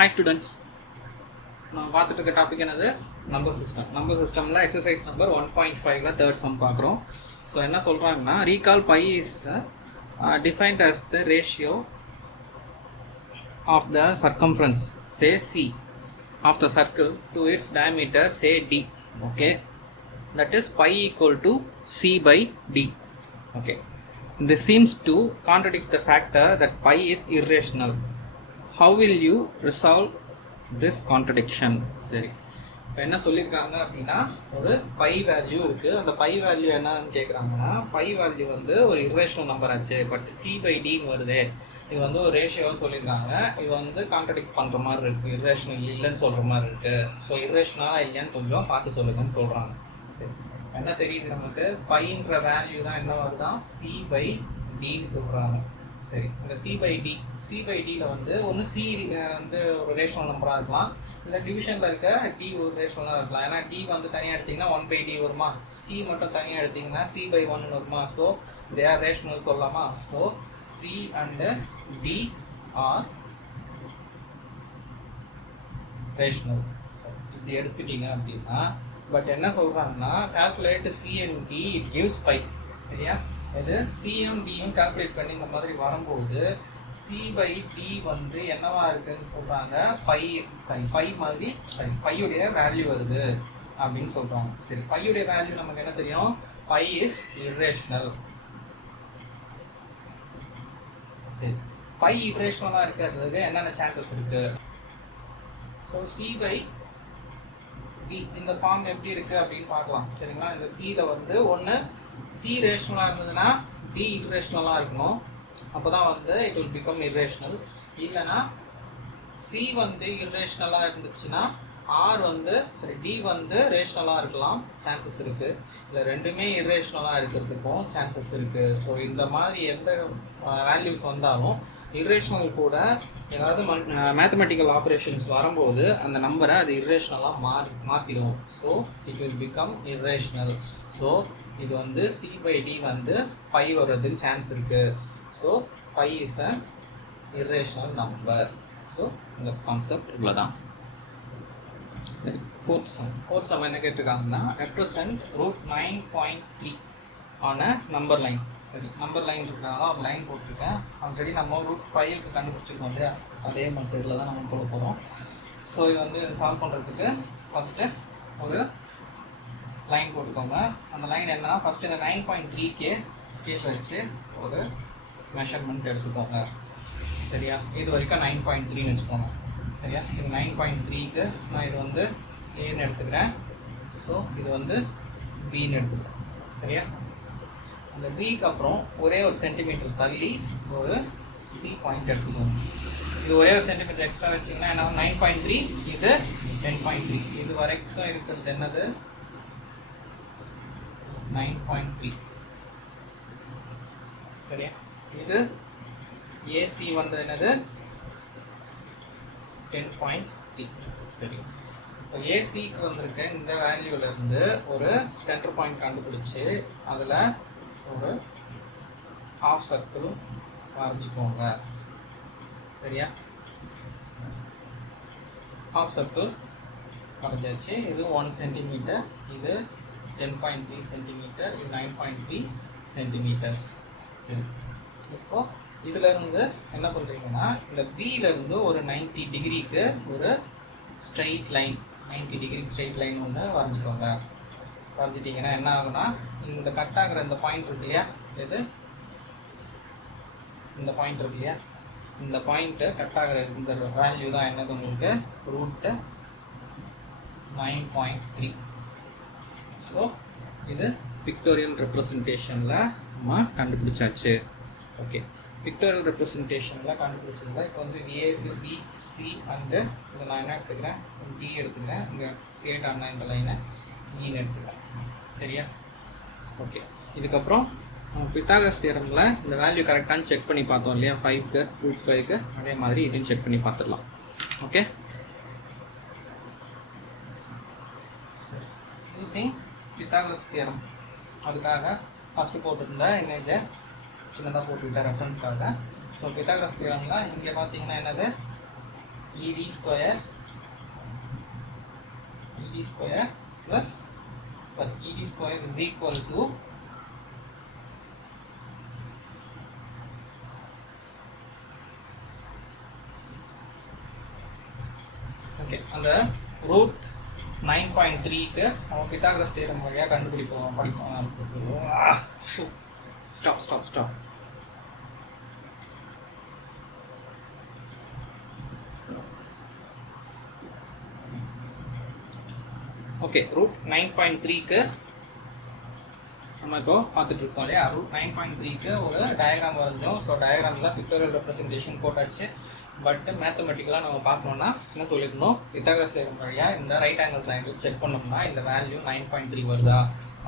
Hi students, நான் பார்த்துட்டு இருக்க டாபிக் என்னது நம்பர் சிஸ்டம். நம்பர் சிஸ்டமில் எக்ஸசைஸ் நம்பர் 1.5ல தேர்ட் சம் பார்க்குறோம். ஸோ என்ன சொல்கிறாங்கன்னா, recall pi is defined as the ratio of the circumference, say C, of the circle to its diameter, say D. Okay, that is pi equal to C by D. Okay, this seems to contradict the factor that pi is irrational. How will you resolve this contradiction? சரி, இப்போ என்ன சொல்லியிருக்காங்க அப்படின்னா, ஒரு by value இருக்குது. அந்த by value என்னன்னு கேட்குறாங்கன்னா, பை வேல்யூ வந்து ஒரு இர்ரேஷனல் நம்பர் ஆச்சு, பட் சி பை டின்னு வருது. இது வந்து ஒரு ரேஷியோவாக சொல்லியிருக்காங்க. இது வந்து கான்ட்ரடிக்ட் பண்ணுற மாதிரி இருக்குது, இர்ரேஷனல் இல்லைன்னு சொல்கிற மாதிரி இருக்குது. ஸோ இர்ரேஷனலாக இல்லையான்னு கொஞ்சம் பார்த்து சொல்லுங்கன்னு சொல்கிறாங்க. சரி, என்ன தெரியுது நமக்கு, பைன்ற வேல்யூ தான் என்ன வருதான், சி பை டின்னு சொல்கிறாங்க. சரி, இந்த சி பை டியில் வந்து ஒன்று சி வந்து ஒரு ரேஷனல் நம்பராக இருக்கலாம், இல்லை டிவிஷனில் இருக்க டி ஒரு ரேஷனலாக இருக்கலாம். ஏன்னா டி வந்து தனியாக எடுத்திங்கன்னா 1/d வருமா, சி மட்டும் தனியாக எடுத்திங்கன்னா சி பை 1 வருமா. ஸோ தே ஆர் ரேஷனல் சொல்லலாமா. So C and D are rational. So இப்படி எடுத்துக்கிட்டீங்க அப்படின்னா, பட் என்ன சொல்கிறாங்கன்னா, calculate C and D it gives pi. சரியா, இது சியும் டியும் கால்குலேட் பண்ணி இந்த மாதிரி வரும்போது சி பை டி வந்து என்னவா இருக்குன்னு சொல்கிறாங்க, பை மாதிரி பையுடைய வேல்யூ வருது அப்படின்னு சொல்கிறாங்க. சரி, பையுடைய வேல்யூ நமக்கு என்ன தெரியும், பை இஸ் இர்ரேஷனல். சரி, பை இர்ரேஷனலாக இருக்கிறதுக்கு என்னென்ன சான்சஸ் இருக்கு. ஸோ சி பை டி இந்த ஃபார்ம் எப்படி இருக்கு அப்படின்னு பார்க்கலாம். சரிங்களா, இந்த சியில் வந்து ஒன்று சி ரேஷனலாக இருந்ததுன்னா டி இர்ரேஷனலாக இருக்கணும், அப்போ தான் வந்து இட் வில் பிகம் இர்ரேஷனல். இல்லைனா சி வந்து இர்ரேஷனலாக இருந்துச்சுன்னா ஆர் வந்து டி வந்து ரேஷனலாக இருக்கலாம், சான்சஸ் இருக்குது. இல்லை ரெண்டுமே இர்ரேஷனலாக இருக்கிறதுக்கும் சான்சஸ் இருக்குது. ஸோ இந்த மாதிரி எந்த வேல்யூஸ் வந்தாலும் இர்ரேஷனல் கூட ஏதாவது மேத்தமெட்டிக்கல் ஆப்ரேஷன்ஸ் வரும்போது அந்த நம்பரை அது இர்ரேஷனலாக மாற்றிடும். So it will become irrational. So இது வந்து சி பை டி வந்து பை வர்றதுக்கு சான்ஸ் இருக்குது. So pi is a irrational number. So இந்த கான்செப்ட் இவ்வளோதான். சரி, ஃபோர்த் சம் என்ன கேட்டிருக்காங்கன்னா, ரெப்ரசன்ட் ரூட் 9.3 ஆன நம்பர் லைன். சரி, நம்பர் லைன் இருக்கிறனால ஒரு லைன் போட்டிருக்கேன். ஆல்ரெடி நம்ம ரூட் 5க்கு கண்டுபிடிச்சிருக்கோம் இல்லையா, அதே மெத்தடில் தான் நம்ம போட போகிறோம். ஸோ இது வந்து சால்வ் பண்ணுறதுக்கு ஃபஸ்ட்டு ஒரு லைன் போட்டுக்கோங்க. அந்த லைன் என்னன்னா, ஃபஸ்ட்டு இந்த 9.3க்கு ஸ்கேல் வச்சு ஒரு மெஷர்மெண்ட் எடுத்துக்கோங்க. சரியா, இது வரைக்கும் 9.3ன்னு வச்சுக்கோங்க. சரியா, இது 9.3க்கு நான் இது வந்து ஏன்னு எடுத்துக்கிறேன். ஸோ இது வந்து பின்னு எடுத்துக்கிறேன். சரியா, அந்த பிக்கு அப்புறம் ஒரே ஒரு சென்டிமீட்டர் தள்ளி ஒரு சி பாயிண்ட் எடுத்துக்கோங்க. இது ஒரே ஒரு சென்டிமீட்டர் எக்ஸ்ட்ரா வச்சிங்கன்னா என்ன, 9.3 இது 10.3. இது வரைக்கும் இருக்கிறது என்னது, 9.3. சரியா, இது ஏசி வந்து என்னது, 10.3. சரி, இப்போ ஏசிக்கு வந்திருக்க இந்த வேல்யூவிலேருந்து ஒரு சென்டர் பாயிண்ட் கண்டுபிடிச்சி அதில் ஒரு ஹாஃப் சர்க்கிள் வரைஞ்சிக்கோங்க. சரியா, ஹாஃப் சர்க்கிள் வரைஞ்சாச்சு. இது 1 சென்டிமீட்டர், இது 10.3 சென்டிமீட்டர், இது 9.3 சென்டிமீட்டர்ஸ். சரி, இப்போ இதிலேருந்து என்ன பண்ணுறீங்கன்னா, இந்த பியிலேருந்து ஒரு 90 டிகிரிக்கு ஒரு straight line, 90 degree straight line ஒன்று வரைஞ்சிக்கோங்க. வரைஞ்சிட்டிங்கன்னா என்ன ஆகுனா, இந்த கட் ஆகிற இந்த பாயிண்ட் இருக்கு இல்லையா, இது இந்த பாயிண்ட் இருக்கு இல்லையா, இந்த பாயிண்ட்டு கட் ஆகிற இந்த வேல்யூ தான் என்னது உங்களுக்கு, ரூட்டு 9.3. ஸோ இது பிக்டோரியல் ரெப்ரசன்டேஷனில் நம்ம கண்டுபிடிச்சாச்சு. ஓகே, பிக்டோரியல் ரெப்ரசன்டேஷனில் கண்டுபிடிச்சிருந்தா இப்போ வந்து ஏ பி சி அண்டு இதை நான் என்ன எடுத்துக்கிறேன், டி எடுத்துக்கிறேன். இங்கே கிரியேட் ஆன இந்த லைனை ஈன்னு எடுத்துக்கிறேன். சரியா, ஓகே. இதுக்கப்புறம் பித்தாகரஸ் தியரமில் இந்த வேல்யூ கரெக்டானு செக் பண்ணி பார்த்தோம் இல்லையா, 5க்கு ரூட் 5க்கு, அதே மாதிரி இதையும் செக் பண்ணி பார்த்துடலாம். Okay, using Pythagoras theorem. அதுக்காக ஃபஸ்ட்டு போட்டிருந்த இமேஜை சின்னதாக போட்டுக்கிட்டேன் ரெஃபரன்ஸ்க்காக. ஸோ பித்தாகரஸ் தியரமில் இங்கே பார்த்தீங்கன்னா என்னது, ED square plus ED square is equal to okay அந்த root 9.3 க்கு நம்ம பித்தாகரஸ் தியரம் வழியா கண்டுபிடிப்போம் படிப்போம். Stop okay. ரூட் 9.3க்கு நம்ம இப்போ பார்த்துட்டு இருக்கோம் இல்லையா. ரூட் 9.3க்கு ஒரு டயக்ராம் வரைஞ்சோம். ஸோ டயக்ராமில் பிக்டோரியல் ரெப்ரஸன்டேஷன் போட்டாச்சு. பட் மேத்தமெட்டிக்கலாக நம்ம பார்க்கணுன்னா என்ன சொல்லியிருந்தோம், பித்தாகரஸ் தியரம் வழியாக இந்த ரைட் ஆங்கிள் ட்ரையாங்கிள் செக் பண்ணோம்னா இந்த வேல்யூ 9.3 வருதா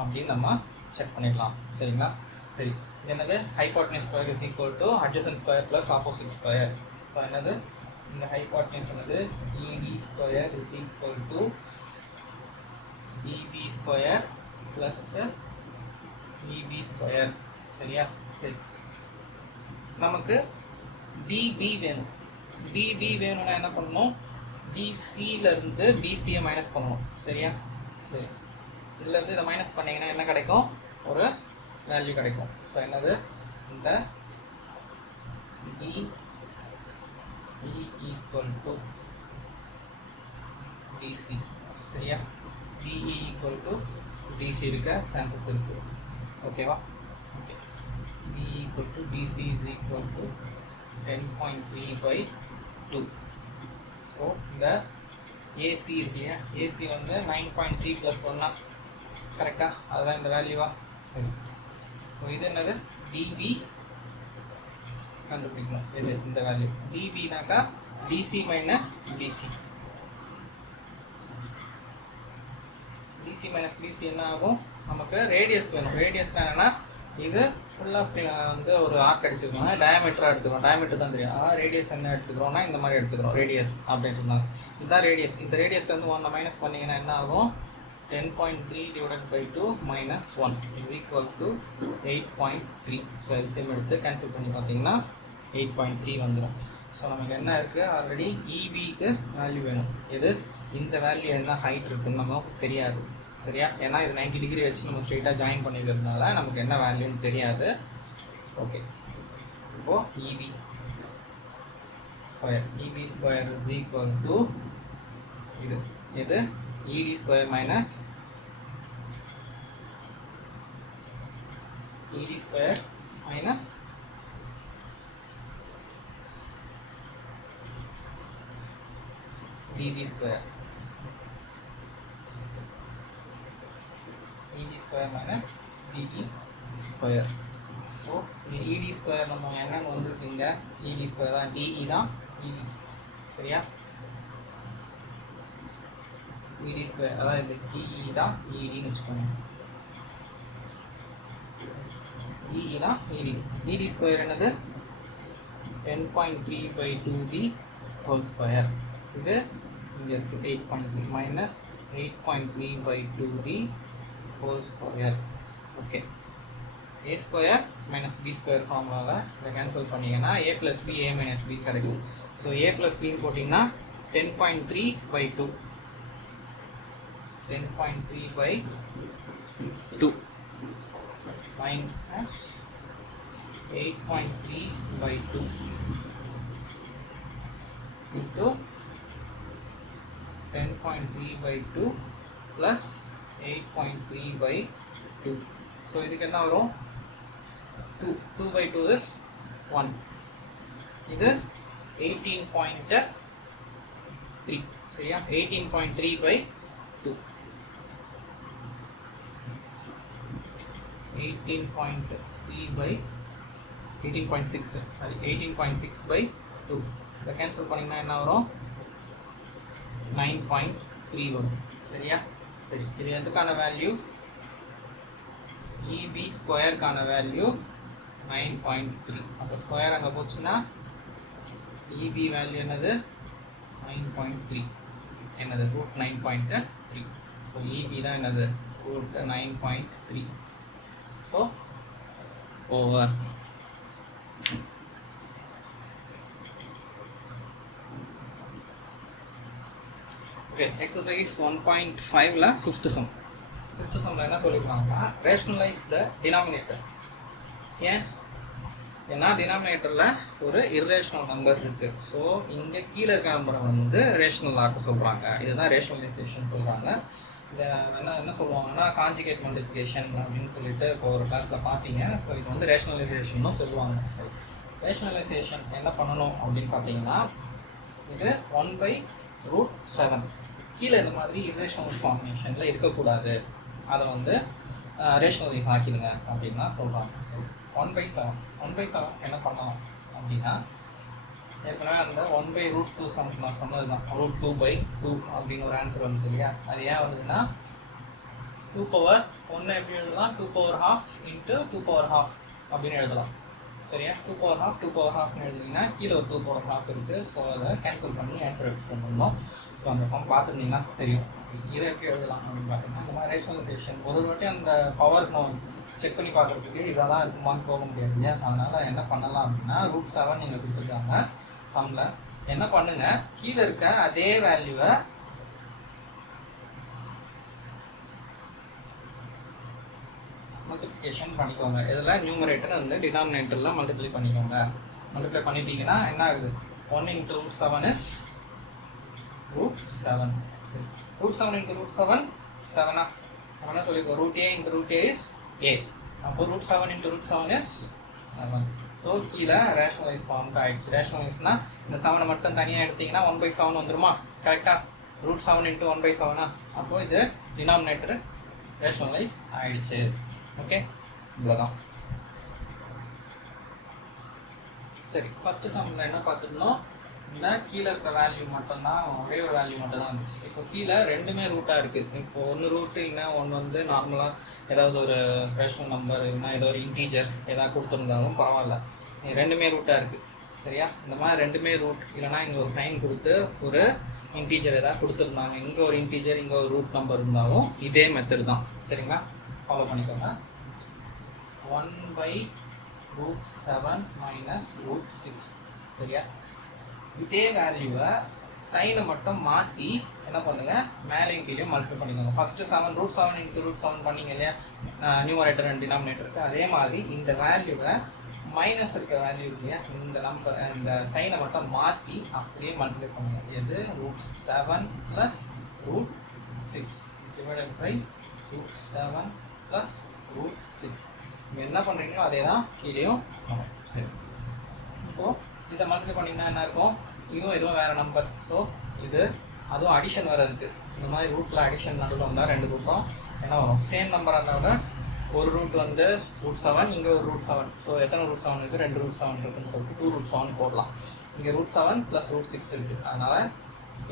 அப்படின்னு நம்ம செக் பண்ணிடலாம். சரிங்களா? சரி, இது என்னது, hypotenuse square is equal to adjacent square plus opposite square. So என்னது, இந்த ஹைபாட்னியூஸ் என்னது, ED square is equal to EB square plus EB square. சரியா? சரி, நமக்கு DB வேணும். DB வேணும்னா என்ன பண்ணணும், BCலேருந்து BCயை மைனஸ் பண்ணணும். சரியா? சரி, இதுலேருந்து இதை மைனஸ் பண்ணிங்கன்னா என்ன கிடைக்கும், ஒரு வேல்யூ கிடைக்கும். ஸோ என்னது, இந்த DE ஈக்குவல் டு DC. சரியா? DE ஈக்குவல் டு DC இருக்க சான்சஸ் இருக்கு. ஓகேவா? Okay. DE equal to DC is equal to 10.3/2. So இந்த AC இருக்கு, AC வந்து 9.3 + 1 கரெக்டாக, அதுதான் இந்த வேல்யூவா? சரி, ஸோ இது என்னது, DB கண்டுபிடிக்கணும். இது இந்த வேல்யூ DBனாக்கா DC minus DC. DC minus DC என்ன ஆகும், நமக்கு ரேடியஸ் வேணும். ரேடியஸ் என்னன்னா இது ஃபுல்லாக வந்து ஒரு ஆர்க் அடிச்சுக்கோங்க, டயமீட்டராக எடுத்துக்கிறோம். டயமீட்டர் தான் தெரியும். ரேடியஸ் என்ன எடுத்துக்கிறோம்னா இந்த மாதிரி எடுத்துக்கிறோம், ரேடியஸ் அப்படின்ட்டு இருந்தாங்க. இதுதான் ரேடியஸ். இந்த ரேடியஸ்லேருந்து 1 மைனஸ் பண்ணிங்கன்னா என்ன ஆகும், 10.3 divided by 2 minus 1 is equal to 8.3. So LCM எடுத்து கேன்சல் பண்ணி பார்த்தீங்கன்னா 8.3 வந்துடும். ஸோ நமக்கு என்ன இருக்குது, ஆல்ரெடி EBக்கு வேல்யூ வேணும். இது இந்த வேல்யூ என்ன ஹைட் இருக்குன்னு நமக்கு தெரியாது. சரியா? ஏன்னா இது 90 டிகிரி வச்சு நம்ம ஸ்ட்ரெயிட்டாக ஜாயின் பண்ணிக்கிறதுனால நமக்கு என்ன வேல்யூன்னு தெரியாது. ஓகே, இப்போது EB square is equal to இது ED square minus DB square. ED square minus DB square. So ED square நம்ம என்னன்னு வந்துருக்குங்க, ED ஸ்கொயர் தான், DE தான் ED. சரியா? ED ஸ்கொயர் அதாவது இந்த DE தான் EDன்னு வச்சுக்கோங்க. EE தான் ED. ED ஸ்கொயர் என்னது, 10.3/2 ஹோல் ஸ்கொயர். இது இங்கே இருக்குது 8.3 minus 8.3/2 whole square. Okay, A square minus B square ஃபார்முலாவில் இதை கேன்சல் பண்ணிங்கன்னா A + B A - B கிடைக்கும். ஸோ A + Bன்னு போட்டிங்கன்னா 10.3/2 minus 8.3/2 into 10.3/2 plus 8.3/2. ஸோ இதுக்கு என்ன வரும், 2/2 is 1. இது 18.3. சரியா? 18.3/2. 18.6/2. இதை கேன்சல் பண்ணிங்கன்னா என்ன வரும், 9.3 வரும். சரியா? சரி, இது எதுக்கான வேல்யூ, EB ஸ்கொயருக்கான வேல்யூ 9.3. அப்போ ஸ்கொயர் அங்கே போச்சுன்னா EB வேல்யூ என்னது, 9.3. என்னது, ரூட் 9.3. ஸோ EB தான் என்னது, root 9.3. So over. Okay, exercise 1.5ல ஃபிஃப்த் சம்மில் என்ன சொல்லியிருக்காங்கன்னா ரேஷனலைஸ் த டினாமினேட்டர். ஏன்னா டினாமினேட்டரில் ஒரு இர்ரேஷனல் நம்பர் இருக்குது. ஸோ இங்கே கீழே இருக்க நம்பரை வந்து ரேஷனல் ஆக்க சொல்கிறாங்க. இதுதான் ரேஷனலைசேஷன் சொல்கிறாங்க. இதை என்ன சொல்லுவாங்கன்னா கான்ஜுகேட் மல்டிப்ளிகேஷன் அப்படின்னு சொல்லிட்டு இப்போ ஒரு கிளாஸில் பார்த்தீங்க. ஸோ இது வந்து ரேஷனலைசேஷன் சொல்லுவாங்க. சரி, ரேஷனலைசேஷன் என்ன பண்ணணும் அப்படின்னு பார்த்தீங்கன்னா இது 1/√7 கீழே இந்த மாதிரி இர்ரேஷனல் ஃபார்மேஷனில் இருக்கக்கூடாது. அதை வந்து ரேஷனலைஸ் ஆக்கிடுங்க அப்படின்னு தான் சொல்கிறாங்க. 1/7 என்ன பண்ணலாம் அப்படின்னா ஏற்கனவே அந்த 1/√2 சம்க்கு நான் சொன்னது தான். √2/2 அப்படின்னு ஒரு ஆன்சர் வந்தது இல்லையா? அது ஏன் வந்ததுன்னா 2 எப்படி எழுதலாம்? 2 ½ × 2 ½ அப்படின்னு எழுதலாம். சரியா? 2 ½ எழுதுனீங்கன்னா கீழே ஒரு 2 இருக்குது. ஸோ அதை கேன்சல் பண்ணி ஆன்சர் எடுத்துகிட்டு வந்துடணும். ஸோ அந்த ஃபார்ம் பார்த்துருந்தீங்கன்னா தெரியும். இதை எப்படி எழுதலாம் அப்படின்னு பார்த்தீங்கன்னா இந்த மாதிரி ரேஷனலைசேஷன் ஒரு வாட்டி அந்த பவர் செக் பண்ணி பார்க்குறதுக்கு இதாக தான் இருக்குமான்னு போக முடியாது இல்லையா? அதனால் என்ன பண்ணலாம் அப்படின்னா √7 நீங்கள் கொடுத்துருக்காங்க சம்மில். என்ன பண்ணுங்க, கீழே இருக்க அதே வேல்யூவை மல்டிப்ளிகேஷன் பண்ணிக்கோங்க. இதில் நியூமரேட்டர் வந்து டினாமினேட்டரில் மல்டிப்ளை பண்ணிக்கோங்க. மல்டிப்ளை பண்ணிட்டீங்கன்னா என்ன ஆகுது? 1 × √7 is √7. √7 × √7 7. நம்ம என்ன சொல்லியிருக்கோம்? √a × √a is a. அப்போ √7 × √7 is 7. ஸோ கீழே ரேஷனலைஸ் ஃபார்ம் ஆகிடுச்சு. ரேஷனலைஸ்னா இந்த 7 மட்டும் தனியாக எடுத்தீங்கன்னா 1/7 வந்துருமா? கரெக்டாக? √7 × 1/7. அப்போது இது டினாமினேட்டர் ரேஷனலைஸ் ஆகிடுச்சு. ஓகே, இவ்வளோதான். சரி, ஃபஸ்ட்டு சம்மில் என்ன பார்த்துருந்தோம்? இந்த கீழே இருக்க வேல்யூ மட்டும்தான், ஒரே ஒரு வேல்யூ மட்டும் தான் இருந்துச்சு. இப்போ கீழே ரெண்டுமே ரூட்டாக இருக்குது. இப்போ ஒன்று ரூட்டு, இன்னும் ஒன்று வந்து நார்மலாக ஏதாவது ஒரு ரேஷனல் நம்பர் இல்லைன்னா ஏதோ ஒரு இன்டீஜர் ஏதாவது கொடுத்துருந்தாலும் பரவாயில்ல, ரெண்டுமே ரூட்டாக இருக்குது. சரியா? இந்த மாதிரி ரெண்டுமே ரூட் இல்லைனா இங்கே ஒரு சைன் கொடுத்து ஒரு இன்டீஜர் ஏதாவது கொடுத்துருந்தாங்க, இங்கே ஒரு இன்டீஜர் இங்கே ஒரு ரூட் நம்பர் இருந்தாலும் இதே மெத்தட் தான். சரிங்களா? ஃபாலோ பண்ணிக்கோங்க. 1/√7 - √6. சரியா? இதே வேல்யூவை சைனை மட்டும் மாற்றி என்ன பண்ணுங்க, மேலேயும் கீழே மல்டிப்ளை பண்ணிக்கோங்க. ஃபஸ்ட்டு √7 × √7 பண்ணிங்க இல்லையா நியூமரேட்டர் அண்ட் டினாமினேட்டருக்கு? அதே மாதிரி இந்த வேல்யூவை மைனஸ் இருக்க வேல்யூ இல்லையா, இந்த நம்பர் இந்த சைனை மட்டும் மாற்றி அப்படியே மல்டிப்ளை பண்ணுங்க. எது? √7 + √6 டிவைடட் பை √7 + √6. நீங்கள் என்ன பண்ணுறீங்களோ அதே தான் கீழேயும். சரி, இப்போது இதை மல்டிப்ளை பண்ணிங்கன்னா என்ன இருக்கும்? இதுவும் இதுவும் வேறு நம்பர். ஸோ இது அதுவும் அடிஷன் வேறு இருக்குது. இந்த மாதிரி ரூட்டில் அடிஷன் நடுவில் வந்தால் ரெண்டு ரூட்டும் என்ன வரும்? சேம் நம்பராக இருந்தால் ஒரு ரூட் வந்து √7, இங்கே ஒரு √7. ஸோ எத்தனை √7 இருக்குது? 2 √7 இருக்குதுன்னு சொல்லிட்டு 2 √7 போடலாம். இங்கே √7 + √6 இருக்குது. அதனால்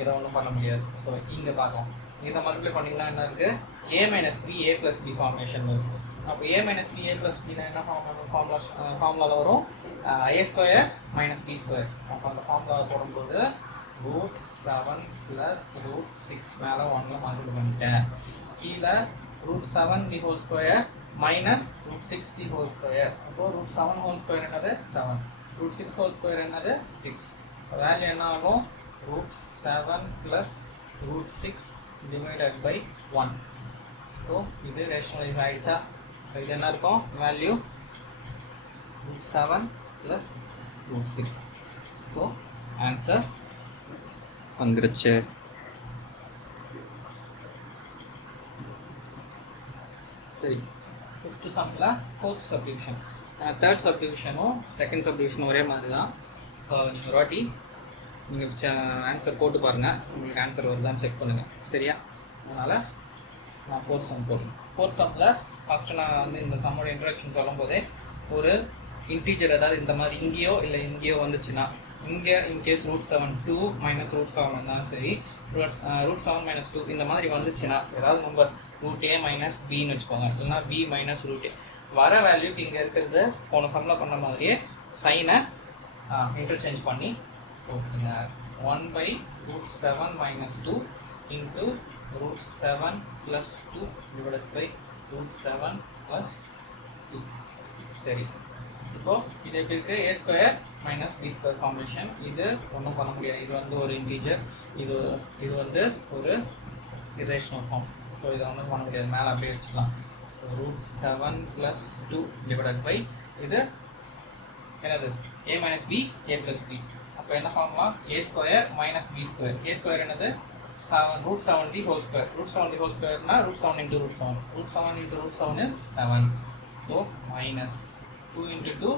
இதை ஒன்றும் பண்ண முடியாது. ஸோ இங்கே பார்க்கலாம். இதை மல்டிப்ளை பண்ணிங்கன்னா என்ன இருக்குது? a - b a + b formation இருக்குது. அப்போ a - b a + b என்ன ஃபார்முலாவில் வரும்? a² - b². அப்போ அந்த ஃபார்முலாவில் போடும்போது √7 + √6 மேலே 1 மல்டிப்ளை பண்ணிட்டேன். கீழே √7 the whole square minus √6 the whole square. அப்போது √7 ஹோல் ஸ்கொயர் என்னது? 7. √6 ஹோல் ஸ்கொயர் என்னது? 6. வேல்யூ என்ன ஆகும்? √7 + √6 டிவைடட் பை 1. ஸோ இது ரேஷனலைஸ் ஆகிடுச்சா? ஸோ இது என்ன இருக்கும்? வேல்யூ √7 + √6. ஸோ ஆன்சர் வந்துருச்சு. சரி, ஃபிஃப்த் சம்மில் ஃபோர்த் சப்டிவிஷன், தேர்ட் சப்டிவிஷனும் செகண்ட் சப்டிவிஷனும் ஒரே மாதிரி தான். ஸோ அதை நீங்கள் ஒரு வாட்டி நீங்கள் ஆன்சர் போட்டு பாருங்கள், உங்களுக்கு ஆன்சர் வருதான்னு செக் பண்ணுங்கள். சரியா? அதனால் நான் ஃபோர்த் சம் போடுறேன். ஃபோர்த் சம்மில் ஃபஸ்ட்டு நான் வந்து இந்த சம்மோட இன்ட்ரடக்ஷன் சொல்லும்போதே ஒரு இன்டீஜர் ஏதாவது இந்த மாதிரி இங்கேயோ இல்லை இங்கேயோ வந்துச்சுன்னா, இங்கே இன்கேஸ் √7 2 - √7 இருந்தாலும் சரி, √7 - 2 இந்த மாதிரி வந்துச்சுன்னா ஏதாவது நம்பர் √a - bன்னு வச்சுக்கோங்க, இல்லைனா b - √a வர வேல்யூக்கு இங்கே இருக்கிறது போன சம்மில் பண்ண மாதிரியே சைனை இன்டர்சேஞ்ச் பண்ணி போட்டுங்க. 1/√7 - 2 × √7 + 2 டிவைடட் பை √7 + 2. சரி, இப்போ இது எப்படி இருக்கு? a square minus b square formation. இது ஒன்றும் பண்ண முடியாது, இது வந்து ஒரு இன்டீஜர், இது வந்து ஒரு இரேஷனல் ஃபார்ம். ஸோ இதை ஒன்றும் பண்ண முடியாது, மேலே அப்படியே வச்சுக்கலாம். ஸோ √7 + 2 டிவைடட் பை இது என்னது? a minus b a plus b. அப்போ என்ன பண்ணலாம்? a square minus b square. a square என்னது? 7 √7 whole square. √7 whole ஸ்கொயர்னா √7 × √7. √7 × √7 is 7. So minus 2 × 2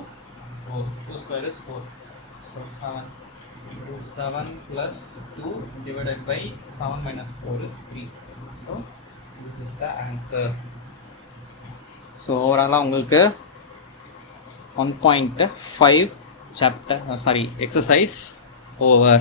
4. 2 square is 4. So 7 × 7 plus 2 divided by 7 minus 4 is 3. So this is the answer. So overall உங்களுக்கு 1.5 chapter exercise over.